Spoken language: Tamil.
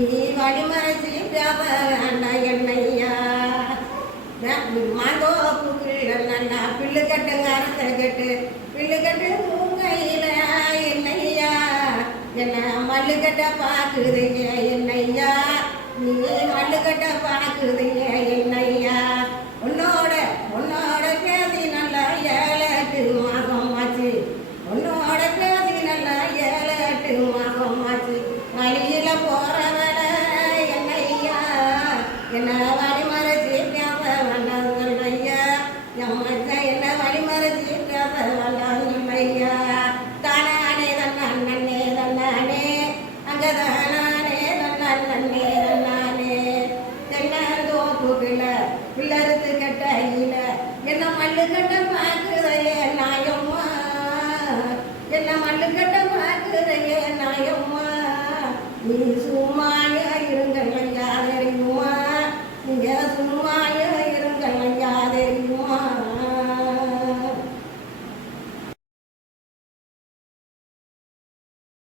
நீ வழிமறைச்சி பேச வேண்டாம் என்னையா மாந்தோப்பு நல்லா பில்லு கட்டுங்க அரச கட்டு பில்லு கட்டு உங்கையில என்னையா என்ன மல்லுக்கட்ட பாக்குறீங்க என்னையா நீ மல்லுக்கட்ட பாக்குறீங்க என்னையா உன்னோட பேசி நல்லா 7-8 மாதம் ஆச்சு உன்னோட பேசி நல்லா 7-8 மாதம் ஆச்சு வழியில போறவள என்னையா என்ன வழிமறைச்சி பேச வேண்டாம் சொல்லையா என் மச்சான் என்ன வழிமறைச்சி பேச வேண்டாம் சொல்லையா தானே தன்னே தன்னானே அங்கதானே தன்னே தன்னானே தென்னந்தோப்பு பிள்ளருக்கு கட்டையில என்ன மல்லு கட்ட பாக்குறையே நாயம்மா என்ன மல்லு கட்ட பாக்குறையே நாயம்மா நீ